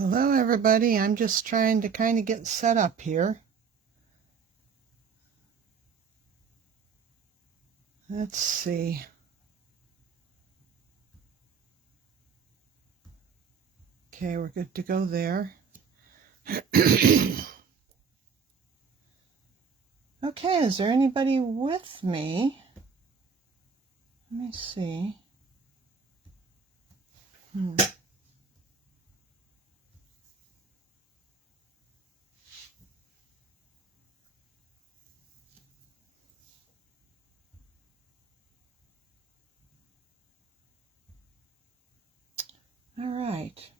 Hello everybody, I'm just trying to kind of get set up here. Let's see. Okay, we're good to go there. Okay, is there anybody with me? Let me see. All right.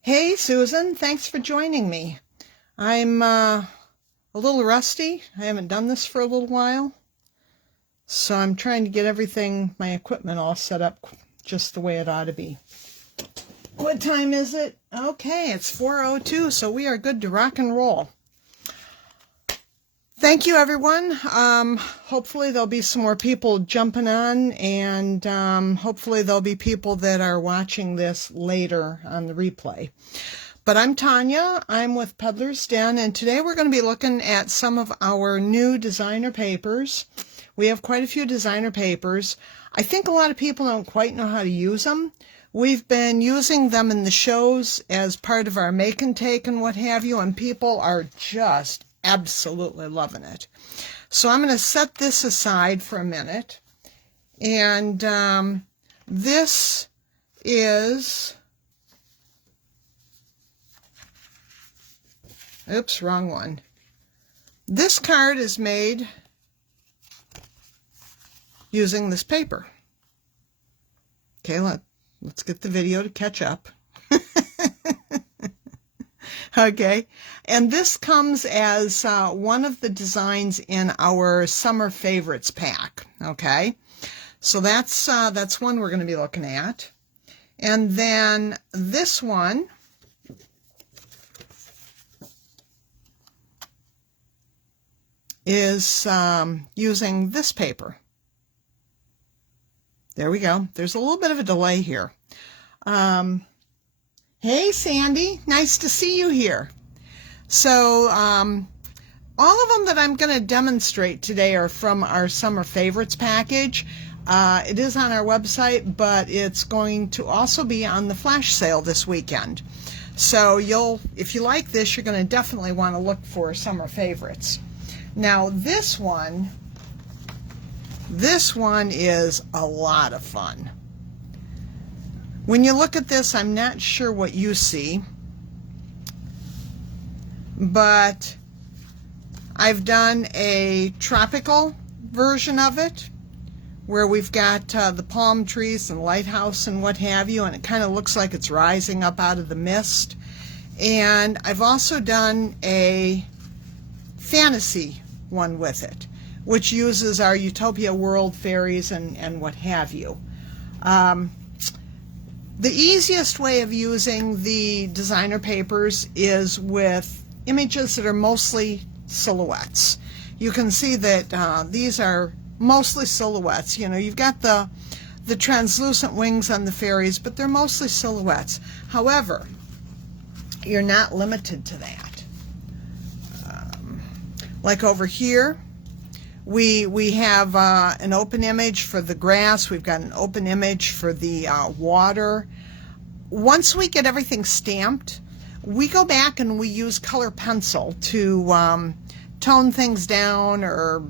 Hey, Susan, thanks for joining me. I'm a little rusty. I haven't done this for a little while. So I'm trying to get everything, my equipment all set up just the way it ought to be. What time is it? Okay, it's 4:02, so we are good to rock and roll. Thank you, everyone. Hopefully there'll be some more people jumping on, and hopefully there'll be people that are watching this later on the replay. But I'm Tanya. I'm with Peddler's Den, and today we're going to be looking at some of our new designer papers. We have quite a few designer papers. I think a lot of people don't quite know how to use them. We've been using them in the shows as part of our make and take and what have you, and people are just absolutely loving it. So I'm going to set this aside for a minute. And this is, oops, wrong one. This card is made using this paper. Okay, let's get the video to catch up. Okay, and this comes as one of the designs in our Summer Favorites pack. Okay, so that's one we're going to be looking at. And then this one is using this paper. There we go. There's a little bit of a delay here. Hey, Sandy. Nice to see you here. So all of them that I'm going to demonstrate today are from our Summer Favorites package. It is on our website, but it's going to also be on the flash sale this weekend. So if you like this, you're going to definitely want to look for Summer Favorites. Now, this one is a lot of fun. When you look at this, I'm not sure what you see, but I've done a tropical version of it where we've got the palm trees and lighthouse and what have you, and it kind of looks like it's rising up out of the mist. And I've also done a fantasy one with it, which uses our Utopia World fairies and what have you. The easiest way of using the designer papers is with images that are mostly silhouettes. You can see that these are mostly silhouettes. You know, you've got the translucent wings on the fairies, but they're mostly silhouettes. However, you're not limited to that. Like over here, we have an open image for the grass. We've got an open image for the water. Once we get everything stamped, we go back and we use color pencil to tone things down or,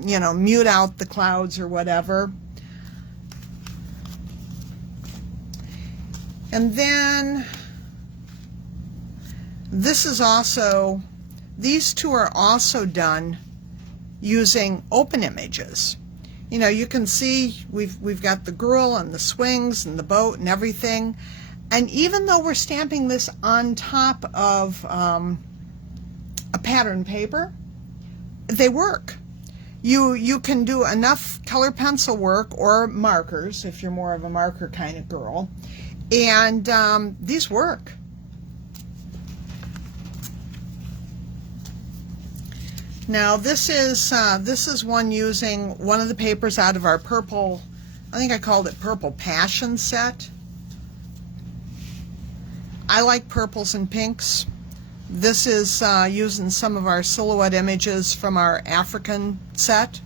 you know, mute out the clouds or whatever. And then these two are also done using open images. You know, you can see we've got the girl and the swings and the boat and everything. And even though we're stamping this on top of a pattern paper, they work. You can do enough color pencil work or markers if you're more of a marker kind of girl, and these work. Now this is one using one of the papers out of our purple, I think I called it Purple Passion set. I like purples and pinks. This is using some of our silhouette images from our African set.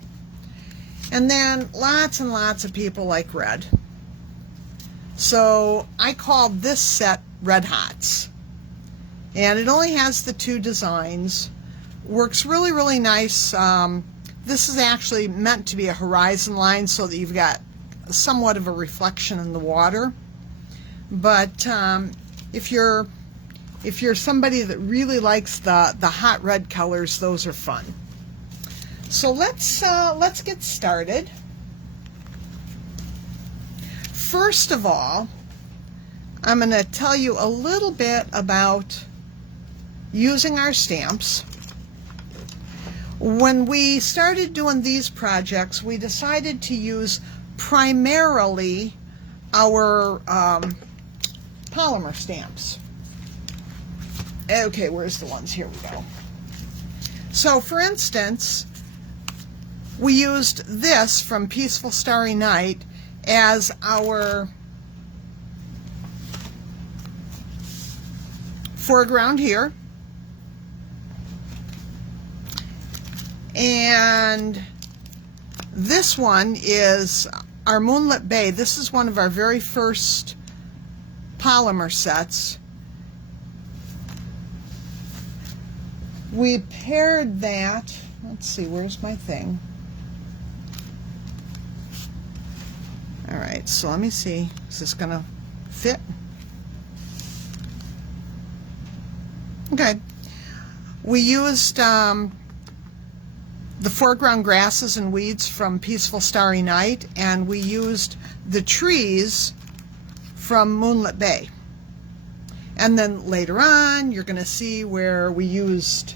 And then lots and lots of people like red. So I called this set Red Hots. And it only has the 2 designs. Works really, really nice. This is actually meant to be a horizon line so that you've got somewhat of a reflection in the water. But if you're somebody that really likes the hot red colors, those are fun. So let's get started. First of all, I'm going to tell you a little bit about using our stamps. When we started doing these projects, we decided to use primarily our polymer stamps. Okay, where's the ones? Here we go. So for instance, we used this from Peaceful Starry Night as our foreground here. And this one is our Moonlit Bay. This is one of our very first polymer sets. We paired that, let's see, where's my thing? All right, so let me see, is this gonna fit? Okay, we used the foreground grasses and weeds from Peaceful Starry Night, and we used the trees from Moonlit Bay. And then later on, you're going to see where we used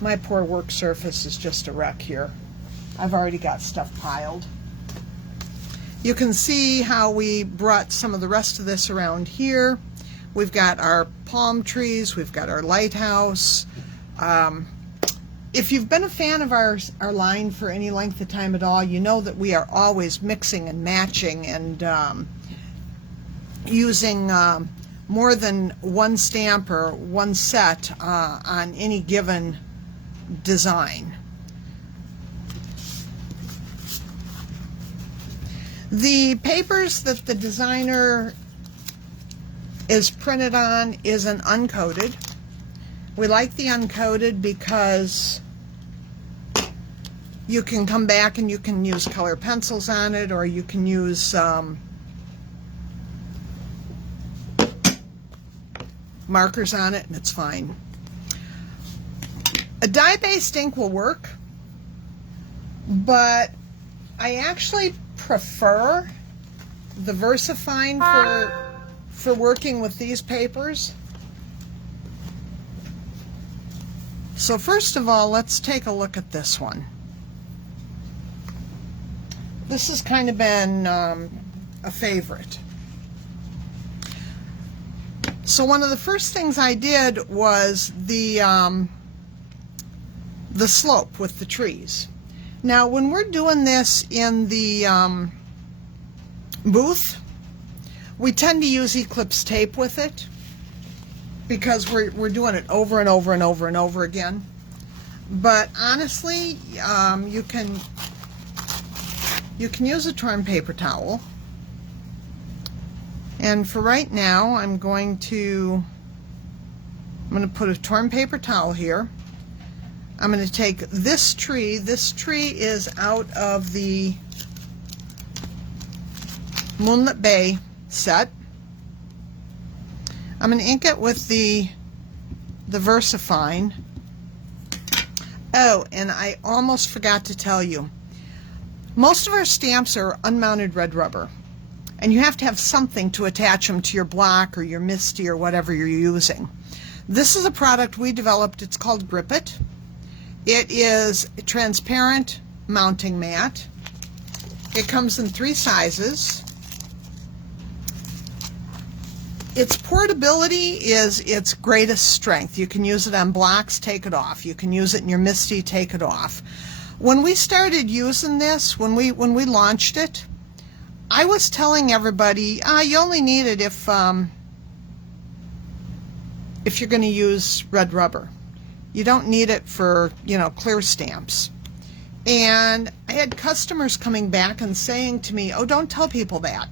my poor work surface is just a wreck here. I've already got stuff piled. You can see how we brought some of the rest of this around here. We've got our palm trees, we've got our lighthouse. If you've been a fan of our line for any length of time at all, you know that we are always mixing and matching and using more than one stamp or one set on any given design. The papers that the designer is printed on is an uncoated. We like the uncoated because you can come back and you can use color pencils on it, or you can use markers on it, and it's fine. A dye-based ink will work, but I actually prefer the VersaFine for working with these papers. So first of all, let's take a look at this one. This has kind of been a favorite. So one of the first things I did was the slope with the trees. Now when we're doing this in the booth, we tend to use Eclipse tape with it because we're doing it over and over and over and over again. But honestly, you can use a torn paper towel. And for right now, I'm going to put a torn paper towel here. I'm going to take this tree. This tree is out of the Moonlit Bay set. I'm going to ink it with the VersaFine. Oh, and I almost forgot to tell you, most of our stamps are unmounted red rubber, and you have to have something to attach them to your block or your MISTI or whatever you're using. This is a product we developed. It's called Grip It. It is a transparent mounting mat. It comes in 3 sizes. Its portability is its greatest strength. You can use it on blocks, take it off. You can use it in your MISTI, take it off. When we started using this, when we launched it, I was telling everybody, you only need it if you're going to use red rubber. You don't need it for, clear stamps. And I had customers coming back and saying to me, oh, don't tell people that.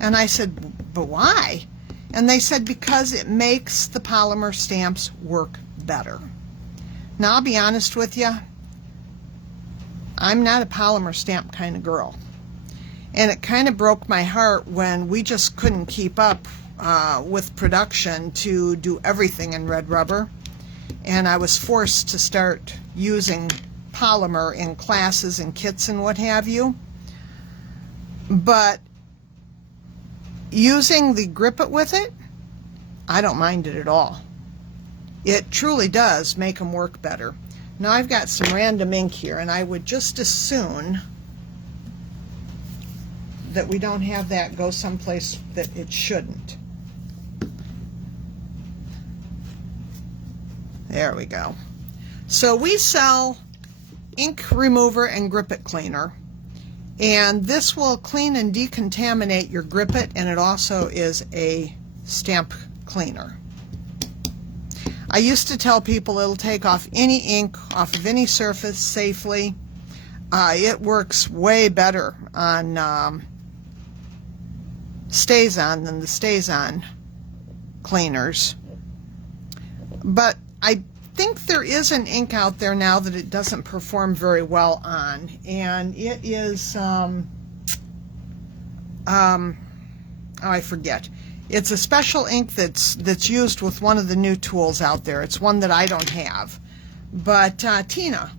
And I said, but why? And they said, because it makes the polymer stamps work better. Now, I'll be honest with you, I'm not a polymer stamp kind of girl. And it kind of broke my heart when we just couldn't keep up with production to do everything in red rubber. And I was forced to start using polymer in classes and kits and what have you. But using the Grip It with it, I don't mind it at all. It truly does make them work better. Now I've got some random ink here, and I would just as soon that we don't have that go someplace that it shouldn't. There we go. So we sell ink remover and Grip It cleaner, and this will clean and decontaminate your Grip It, and it also is a stamp cleaner. I used to tell people it'll take off any ink off of any surface safely. It works way better on StazOn than the StazOn cleaners. But I think there is an ink out there now that it doesn't perform very well on, and it is I forget. It's a special ink that's used with one of the new tools out there. It's one that I don't have. But Tina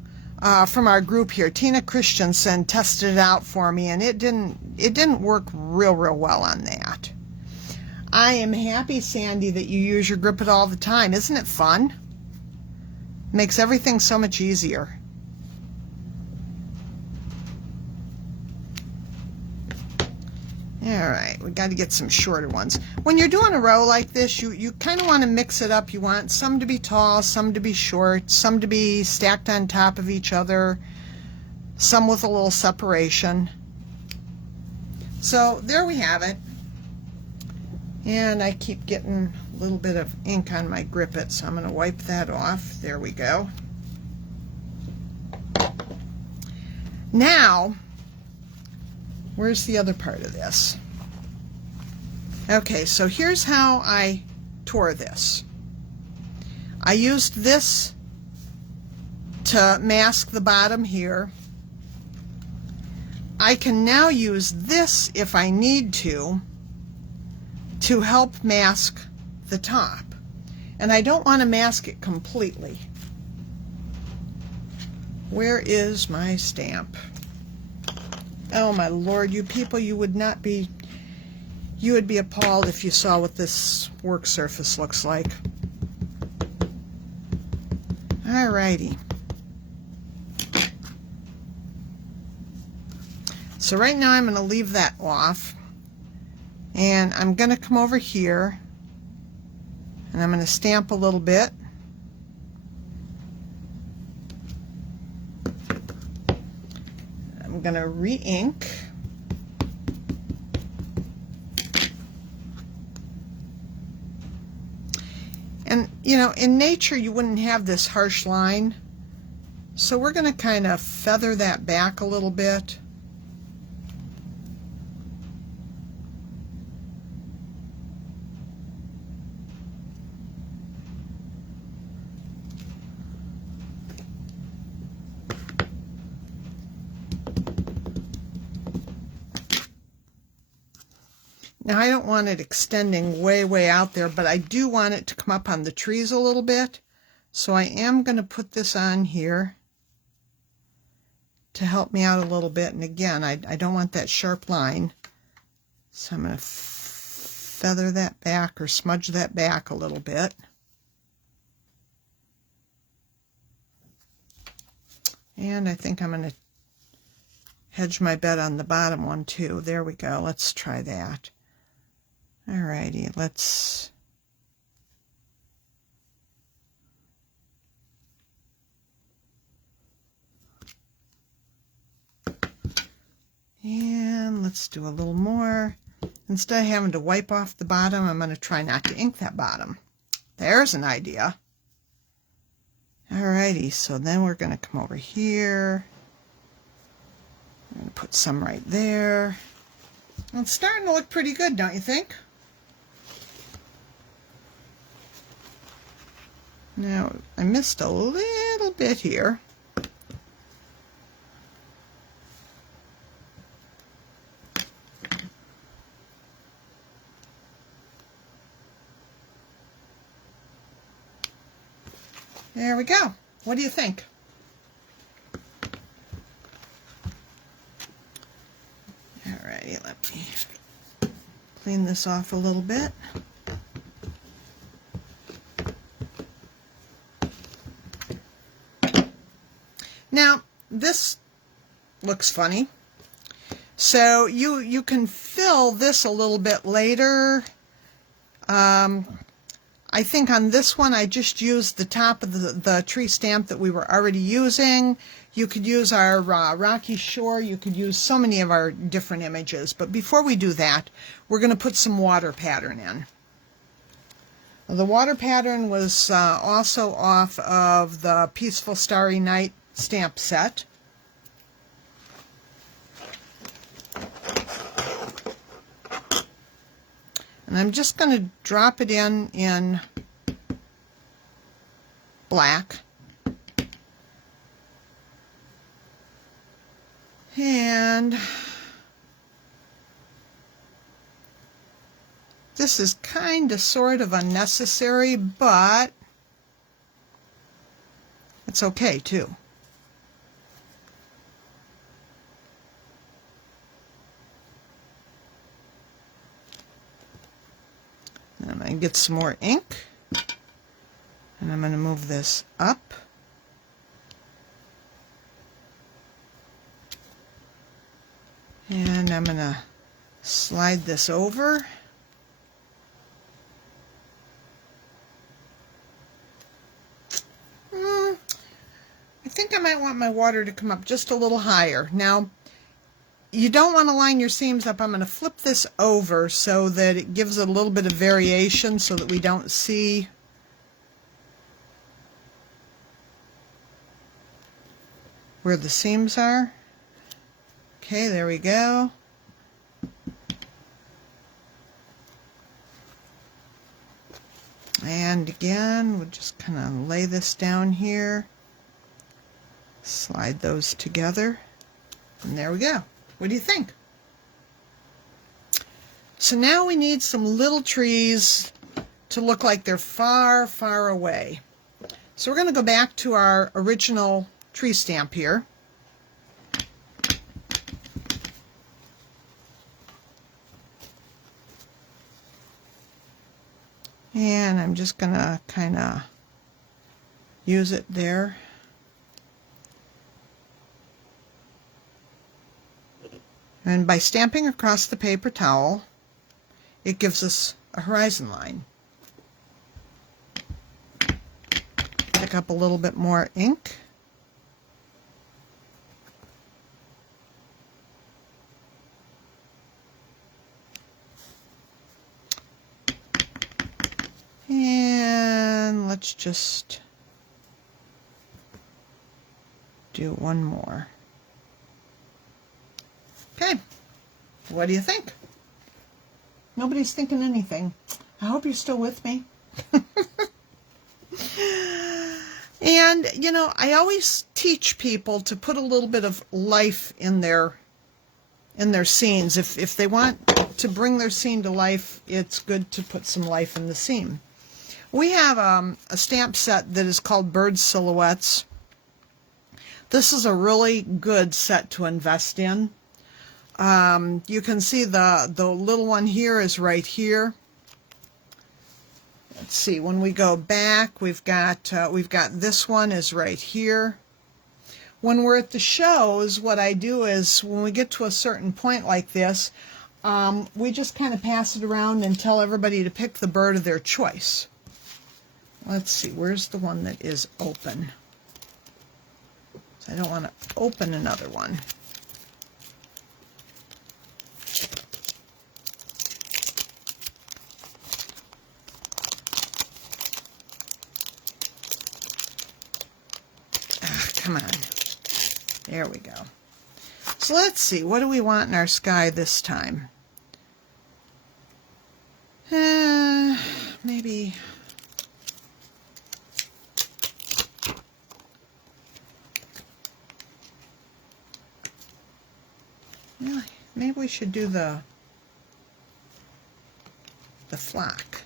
from our group here, Tina Christensen, tested it out for me, and it didn't work real well on that. I am happy, Sandy, that you use your Grip It all the time. Isn't it fun? Makes everything so much easier. All right, we got to get some shorter ones. When you're doing a row like this, you kind of want to mix it up. You want some to be tall, some to be short, some to be stacked on top of each other, some with a little separation. So there we have it. And I keep getting a little bit of ink on my Grip It, so I'm going to wipe that off. There we go. Now, where's the other part of this? Okay, so here's how I tore this. I used this to mask the bottom here. I can now use this if I need to help mask the top. And I don't want to mask it completely. Where is my stamp? Oh my Lord, you people, you would be appalled if you saw what this work surface looks like. Alrighty. So right now I'm going to leave that off. And I'm going to come over here and I'm going to stamp a little bit. I'm going to re-ink. And, in nature you wouldn't have this harsh line. So we're going to kind of feather that back a little bit. Now I don't want it extending way out there, but I do want it to come up on the trees a little bit. So I am going to put this on here to help me out a little bit. And again, I don't want that sharp line. So I'm going to feather that back or smudge that back a little bit. And I think I'm going to hedge my bet on the bottom one too. There we go. Let's try that. Alrighty, let's And let's do a little more. Instead of having to wipe off the bottom, I'm going to try not to ink that bottom. There's an idea. Alrighty, so then we're going to come over here. I'm going to put some right there. It's starting to look pretty good, don't you think? Now, I missed a little bit here. There we go. What do you think? Alrighty, let me clean this off a little bit. Now, this looks funny. So you can fill this a little bit later. I think on this one I just used the top of the tree stamp that we were already using. You could use our Rocky Shore. You could use so many of our different images. But before we do that, we're going to put some water pattern in. The water pattern was also off of the Peaceful Starry Night stamp set. And I'm just going to drop it in black. And this is kind of sort of unnecessary, but it's okay too. And I'm going to get some more ink, and I'm going to move this up. And I'm going to slide this over. I think I might want my water to come up just a little higher. Now, you don't want to line your seams up. I'm going to flip this over so that it gives it a little bit of variation so that we don't see where the seams are. Okay, there we go. And again, we'll just kind of lay this down here. Slide those together. And there we go. What do you think? So now we need some little trees to look like they're far, far away. So we're going to go back to our original tree stamp here. And I'm just going to kind of use it there. And by stamping across the paper towel, it gives us a horizon line. Pick up a little bit more ink. And let's just do one more. Okay, what do you think? Nobody's thinking anything. I hope you're still with me. And, you know, I always teach people to put a little bit of life in their scenes. If they want to bring their scene to life, it's good to put some life in the seam. We have a stamp set that is called Bird Silhouettes. This is a really good set to invest in. You can see the little one here is right here. Let's see, when we go back, we've got this one is right here. When we're at the shows, what I do is when we get to a certain point like this, we just kind of pass it around and tell everybody to pick the bird of their choice. Let's see, where's the one that is open? So I don't want to open another one. come on. There we go. So let's see, what do we want in our sky this time? Maybe... Really? Maybe we should do the flock.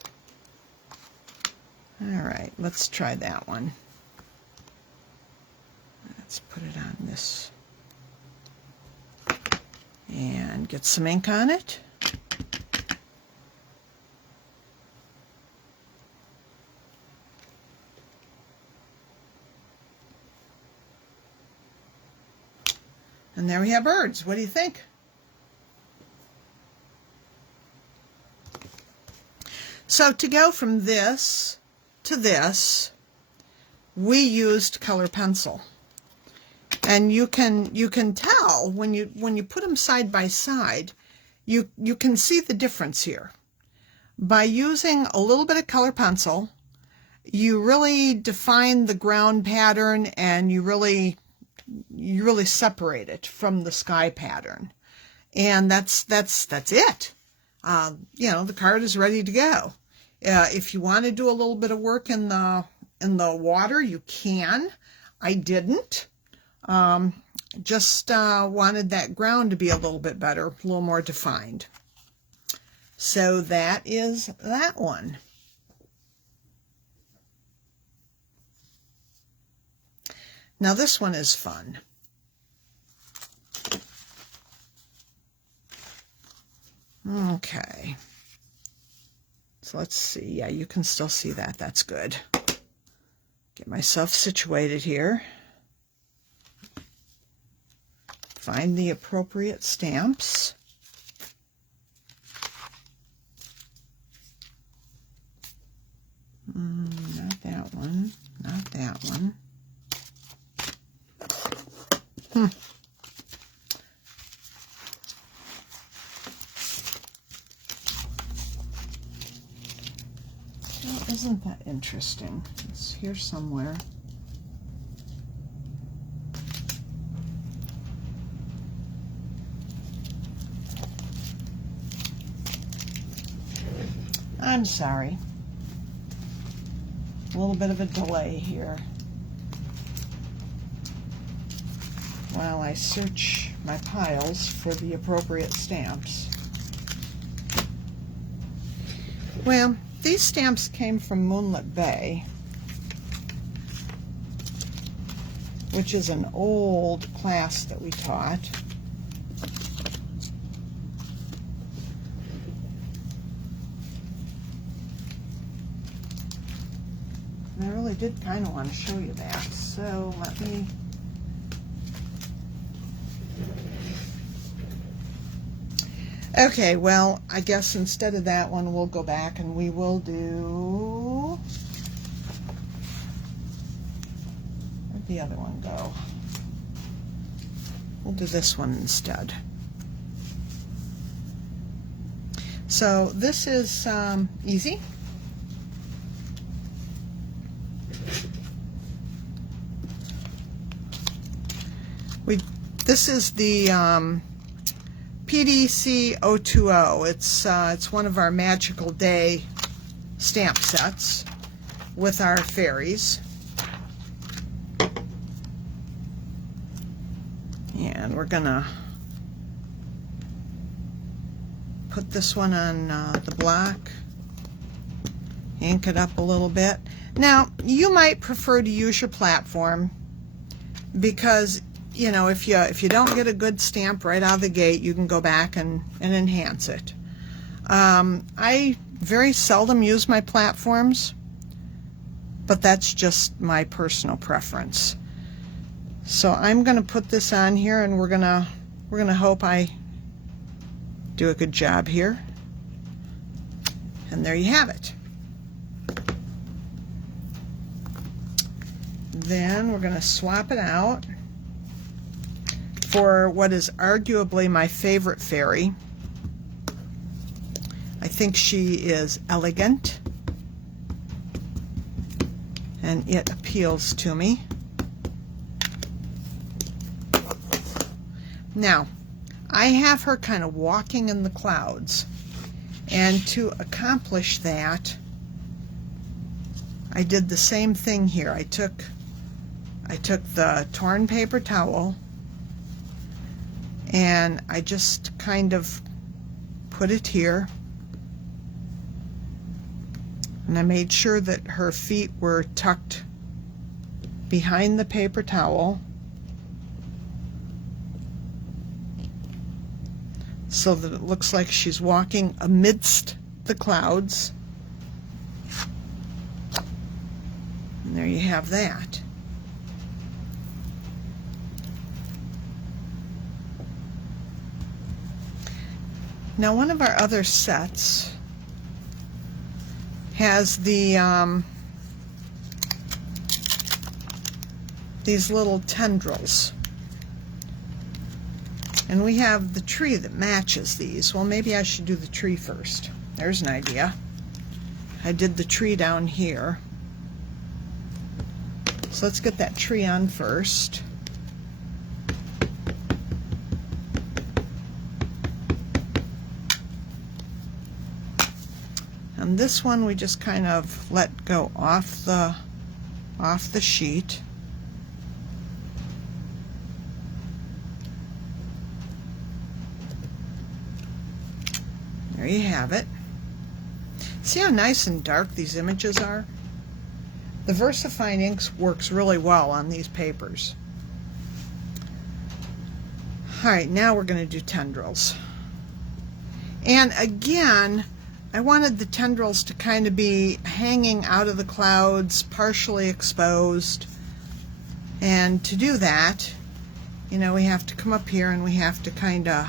All right, let's try that one. Let's put it on this and get some ink on it. And there we have birds. What do you think? So to go from this to this, we used color pencil. And you can tell when you put them side by side, you can see the difference here. By using a little bit of color pencil, you really define the ground pattern, and you really separate it from the sky pattern. And that's it. You know, the card is ready to go. If you want to do a little bit of work in the water, you can. I didn't. Just wanted that ground to be a little bit better, a little more defined. So that is that one. Now this one is fun. Okay. So let's see. Yeah, you can still see that. That's good. Get myself situated here. Find the appropriate stamps. Not that one. Not that one. Well, isn't that interesting? It's here somewhere. I'm sorry. A little bit of a delay here while I search my piles for the appropriate stamps. Well, these stamps came from Moonlit Bay, which is an old class that we taught. And I really did kind of want to show you that, so let me... Okay, well, I guess instead of that one, we'll go back and we will do... Where'd the other one go? We'll do this one instead. So this is easy. This is the PDC 020. It's one of our Magical Day stamp sets with our fairies. And we're gonna put this one on the block, ink it up a little bit. Now, you might prefer to use your platform because, you know, if you don't get a good stamp right out of the gate, you can go back and enhance it. I very seldom use my platforms, but that's just my personal preference. So I'm going to put this on here, and we're gonna hope I do a good job here. And there you have it. Then we're going to swap it out for what is arguably my favorite fairy. I think she is elegant, and it appeals to me. Now, I have her kind of walking in the clouds, and to accomplish that, I did the same thing here. I took the torn paper towel and I just kind of put it here, and I made sure that her feet were tucked behind the paper towel so that it looks like she's walking amidst the clouds. And there you have that. Now, one of our other sets has the these little tendrils, and we have the tree that matches these. Well, maybe I should do the tree first. There's an idea. I did the tree down here, so let's get that tree on first. And this one we just kind of let go off the sheet. There you have it. See how nice and dark these images are? The VersaFine inks works really well on these papers. Alright, now we're going to do tendrils. And again, I wanted the tendrils to kind of be hanging out of the clouds, partially exposed. And to do that, you know, we have to come up here and we have to kind of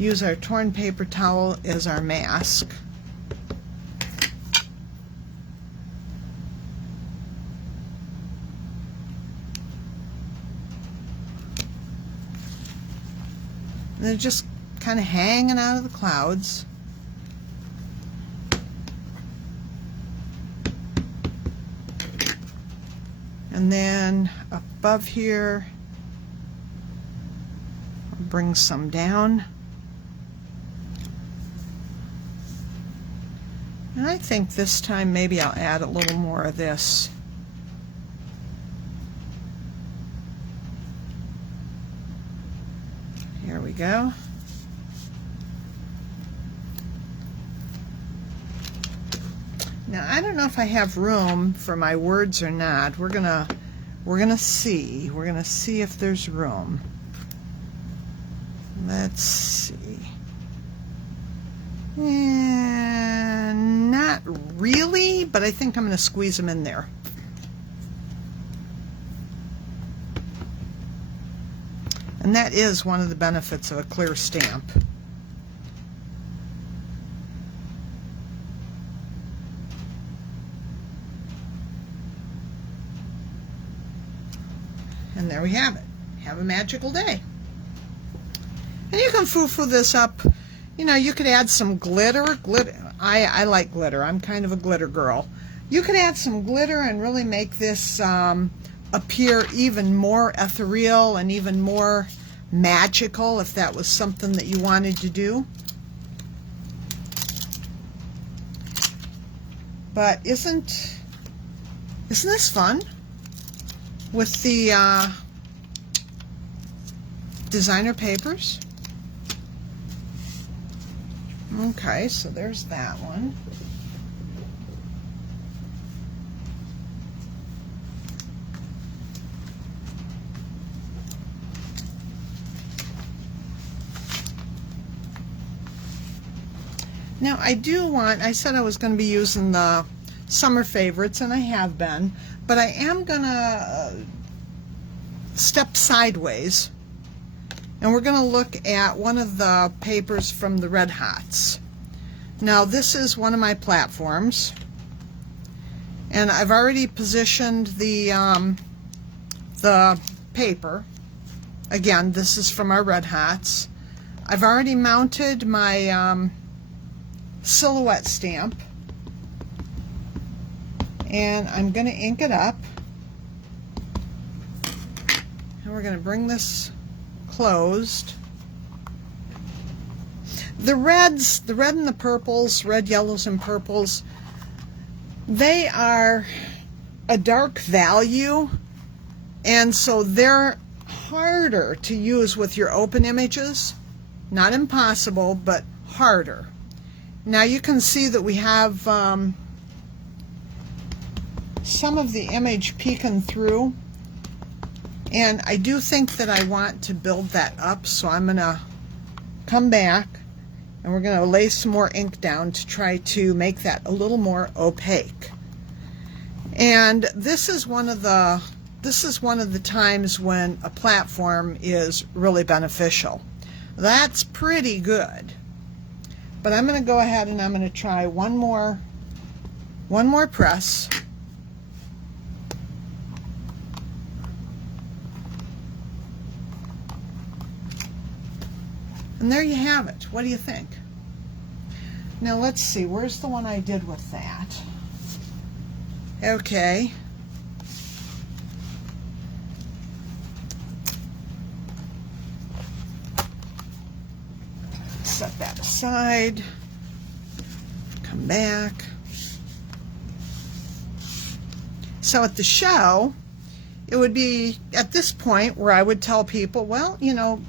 use our torn paper towel as our mask. And they're just kind of hanging out of the clouds. And then above here, I'll bring some down. And I think this time maybe I'll add a little more of this. Here we go. Now, I don't know if I have room for my words or not. We're gonna see. We're gonna see if there's room. Let's see. Not really, but I think I'm gonna squeeze them in there. And that is one of the benefits of a clear stamp. And there we have it. Have a magical day. And you can foo-foo this up. You know, you could add some glitter. I like glitter. I'm kind of a glitter girl. You could add some glitter and really make this appear even more ethereal and even more magical if that was something that you wanted to do. But isn't this fun? With the designer papers. Okay, so there's that one. Now I said I was going to be using the summer favorites, and I have been, but I am going to step sideways, and we're going to look at one of the papers from the Red Hots. Now, this is one of my platforms, and I've already positioned the paper. Again, this is from our Red Hots. I've already mounted my silhouette stamp, and I'm going to ink it up, and we're going to bring this closed. The reds, the red and the purples, red, yellows, and purples, they are a dark value, and so they're harder to use with your open images. Not impossible, but harder. Now you can see that we have some of the image peeking through, and I do think that I want to build that up, so I'm going to come back and we're going to lay some more ink down to try to make that a little more opaque. And this is one of the times when a platform is really beneficial. That's pretty good. But I'm going to go ahead and I'm going to try one more press. And there you have it. What do you think? Now let's see, where's the one I did with that? Okay. Set that aside. Come back. So at the show, it would be at this point where I would tell people, well, you know,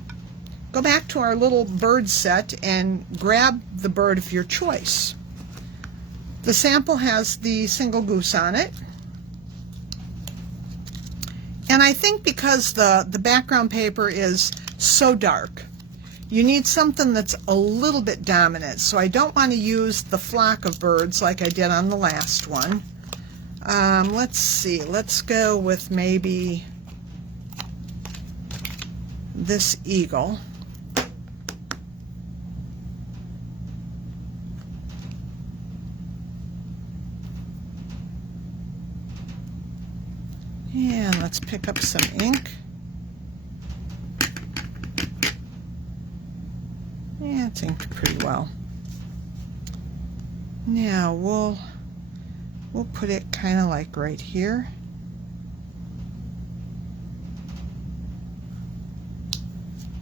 go back to our little bird set and grab the bird of your choice. The sample has the single goose on it. And I think because the background paper is so dark, you need something that's a little bit dominant. So I don't want to use the flock of birds like I did on the last one. Let's see, let's go with maybe this eagle. And let's pick up some ink. Yeah, it's inked pretty well. Now we'll put it kind of like right here.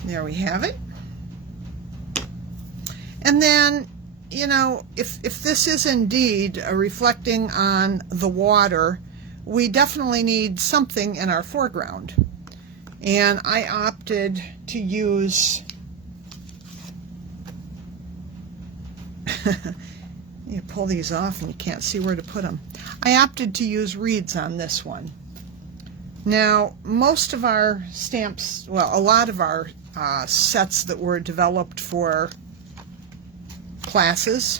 There we have it. And then, you know, if this is indeed reflecting on the water, we definitely need something in our foreground. And I opted to use you pull these off and you can't see where to put them. I opted to use reeds on this one. Now, most of our stamps, well, a lot of our sets that were developed for classes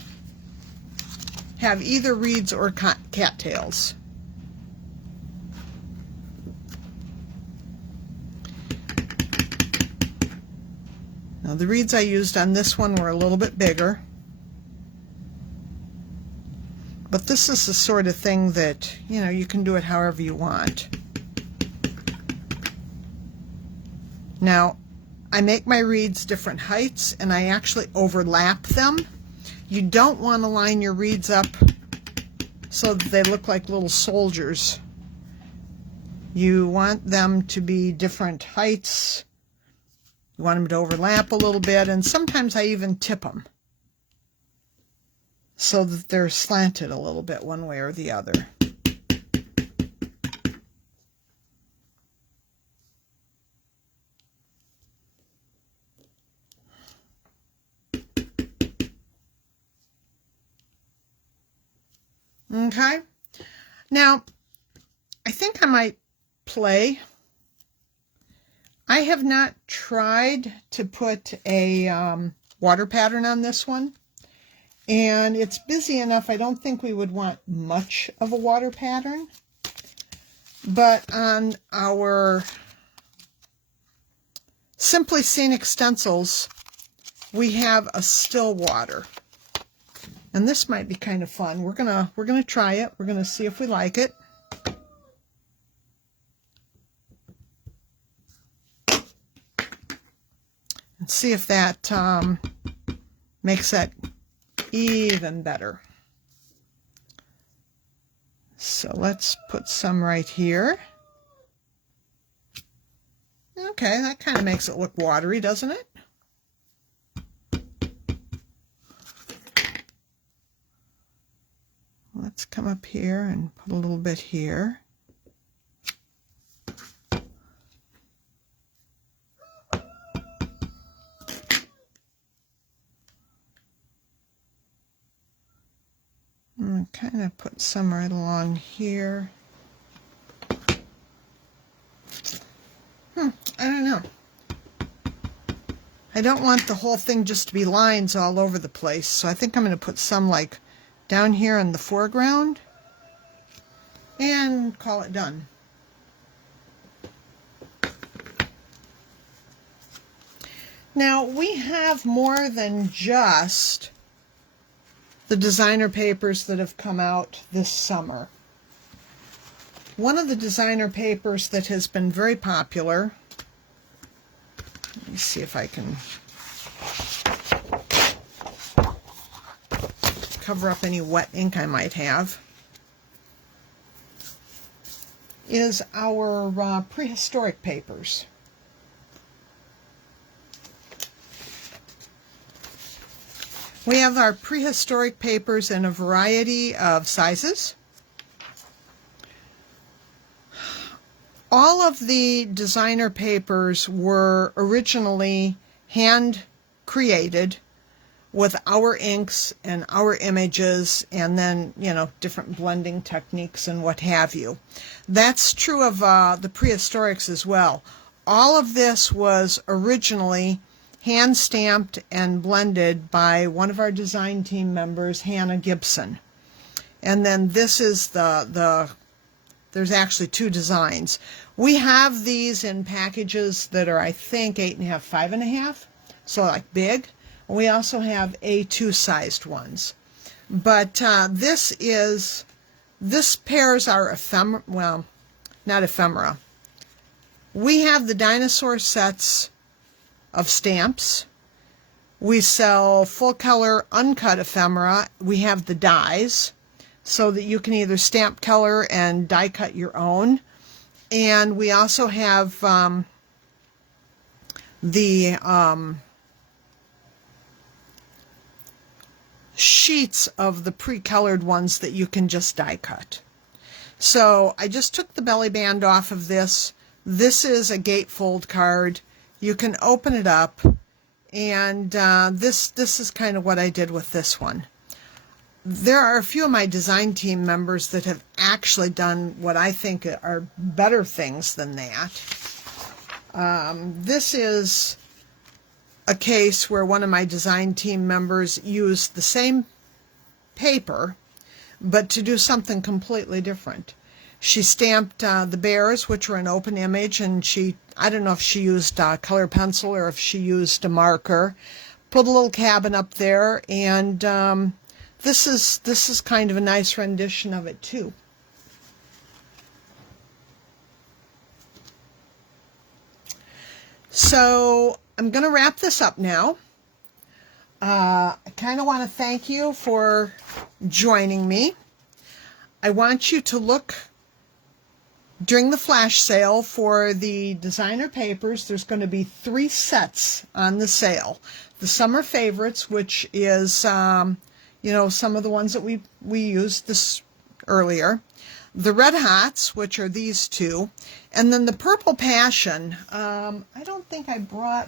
have either reeds or cattails. Now, the reeds I used on this one were a little bit bigger. But this is the sort of thing that, you know, you can do it however you want. Now, I make my reeds different heights and I actually overlap them. You don't want to line your reeds up so that they look like little soldiers. You want them to be different heights. You want them to overlap a little bit, and sometimes I even tip them so that they're slanted a little bit one way or the other. Okay, now I think I might play. I have not tried to put a water pattern on this one, and it's busy enough. I don't think we would want much of a water pattern, but on our Simply Scenic stencils, we have a still water, and this might be kind of fun. We're gonna try it. We're gonna see if we like it. And see if that makes that even better. So let's put some right here. Okay, that kind of makes it look watery, doesn't it? Let's come up here and put a little bit here. And kind of put some right along here. I don't know. I don't want the whole thing just to be lines all over the place, so I think I'm going to put some like down here in the foreground and call it done. Now we have more than just the designer papers that have come out this summer. One of the designer papers that has been very popular, let me see if I can cover up any wet ink I might have, is our prehistoric papers. We have our prehistoric papers in a variety of sizes. All of the designer papers were originally hand created with our inks and our images, and then, you know, different blending techniques and what have you. That's true of the prehistorics as well. All of this was originally hand stamped and blended by one of our design team members, Hannah Gibson. And then this is there's actually two designs. We have these in packages that are, I think, 8.5, 5.5, so like big. We also have A2 sized ones. But this pairs our ephemera, well, not ephemera. We have the dinosaur sets of stamps. We sell full color uncut ephemera. We have the dies, so that you can either stamp color and die cut your own. And we also have the sheets of the pre-colored ones that you can just die cut. So I just took the belly band off of this. This is a gatefold card. You can open it up, and this is kind of what I did with this one. There are a few of my design team members that have actually done what I think are better things than that. This is a case where one of my design team members used the same paper, but to do something completely different. She stamped the bears, which were an open image, and I don't know if she used color pencil or if she used a marker. Put a little cabin up there, and this is kind of a nice rendition of it too. So I'm going to wrap this up now. I kind of want to thank you for joining me. I want you to look during the flash sale for the designer papers. There's going to be 3 sets on the sale. The summer favorites, which is you know, some of the ones that we used this earlier. The Red Hots, which are these 2. And then the Purple Passion. I don't think I brought...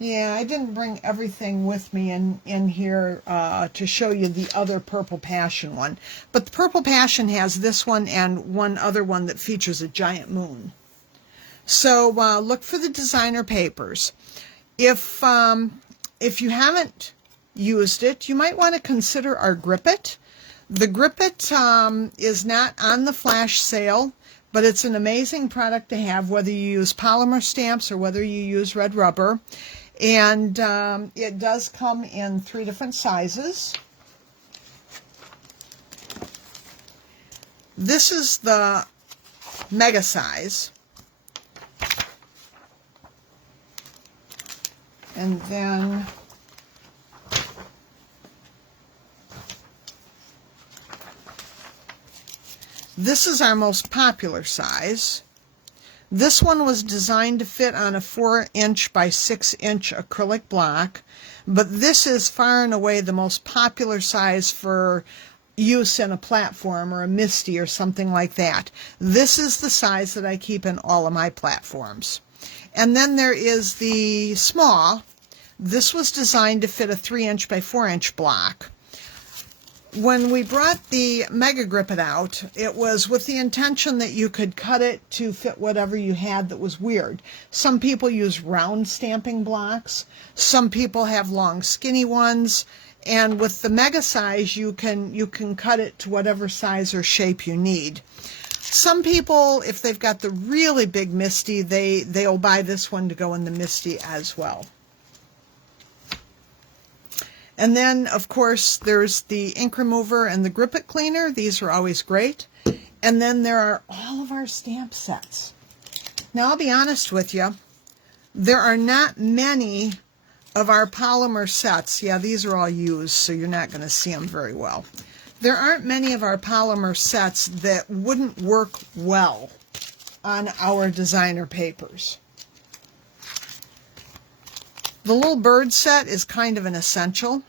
Yeah, I didn't bring everything with me in here to show you the other Purple Passion one. But the Purple Passion has this one and one other one that features a giant moon. So look for the designer papers. If you haven't used it, you might want to consider our Grip It. The Grip It is not on the flash sale, but it's an amazing product to have, whether you use polymer stamps or whether you use red rubber. And it does come in 3 different sizes. This is the mega size. And then this is our most popular size. This one was designed to fit on a 4-inch by 6-inch acrylic block, but this is far and away the most popular size for use in a platform or a MISTI or something like that. This is the size that I keep in all of my platforms. And then there is the small. This was designed to fit a 3-inch by 4-inch block. When we brought the Mega Grip It out, it was with the intention that you could cut it to fit whatever you had that was weird. Some people use round stamping blocks. Some people have long skinny ones. And with the mega size, you can cut it to whatever size or shape you need. Some people, if they've got the really big MISTI, they'll buy this one to go in the MISTI as well. And then, of course, there's the ink remover and the Grip It cleaner. These are always great. And then there are all of our stamp sets. Now, I'll be honest with you. There are not many of our polymer sets. Yeah, these are all used, so you're not going to see them very well. There aren't many of our polymer sets that wouldn't work well on our designer papers. The little bird set is kind of an essential.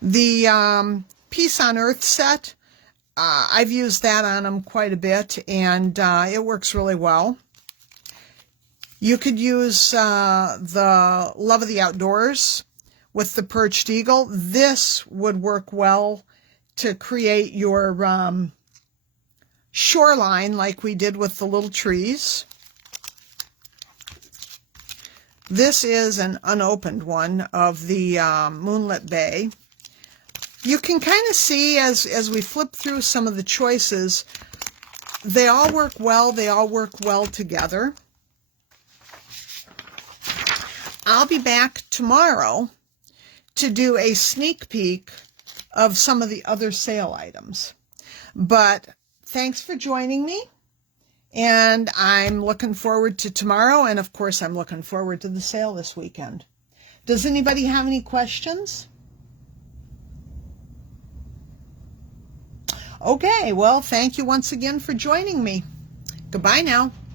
The Peace on Earth set, I've used that on them quite a bit, and it works really well. You could use the Love of the Outdoors with the Perched Eagle. This would work well to create your shoreline like we did with the little trees. This is an unopened one of the Moonlit Bay. You can kind of see as we flip through some of the choices, they all work well. They all work well together. I'll be back tomorrow to do a sneak peek of some of the other sale items. But thanks for joining me. And I'm looking forward to tomorrow. And of course, I'm looking forward to the sale this weekend. Does anybody have any questions? Okay, well, thank you once again for joining me. Goodbye now.